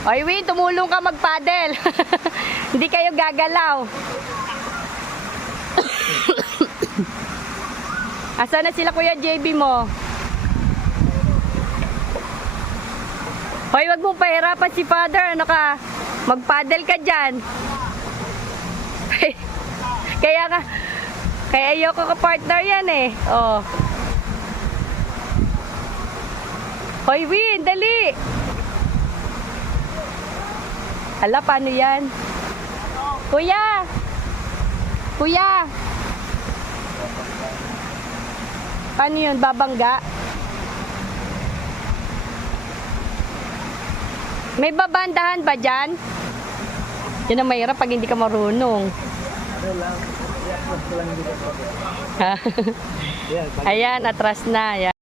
Oy, Win, tumulong ka mag-paddle. Hindi kayo gagalaw. Asa na sila Kuya JB mo? Hoy, wag mong pahirapan si Father. Ano ka? Mag-paddle ka dyan. Kaya ayoko ka partner yan eh. Oh. Hoy, Win, dali. Hala, paano yan? Kuya! Kuya! Paano yun? Babangga? May babandahan ba dyan? Yun ang mahirap pag hindi ka marunong. Ayan, atras na. Ayan.